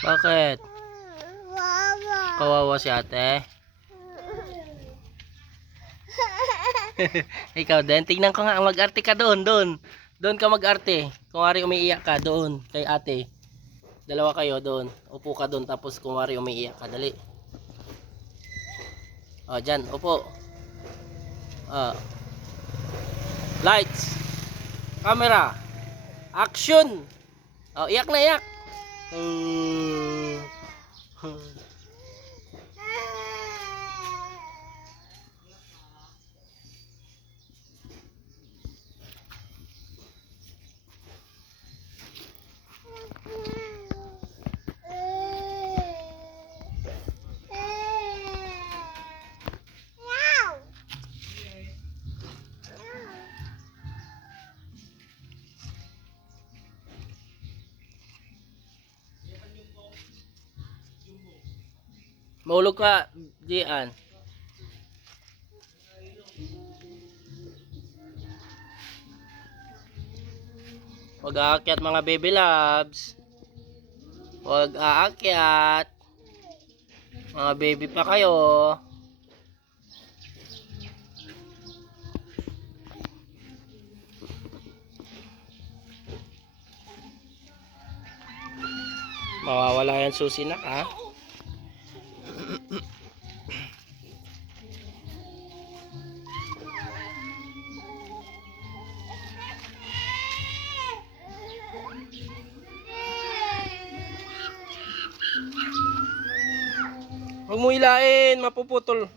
Bakit? Kawawa si ate. Ikaw din. Tingnan ko nga. Mag-arte ka doon. Doon ka mag-arte. Kung wari umiiyak ka doon. Kay ate. Dalawa kayo doon. Upo ka doon. Tapos kung wari umiiyak ka. Dali. O, dyan. Upo. Lights. Camera. Action. O, iyak na iyak. Mahulog ka, Dian. Huwag aakyat mga baby loves. Huwag aakyat. Mga baby pa kayo. Mawawala yan susi na ka. Huwag mo ilain, mapuputol.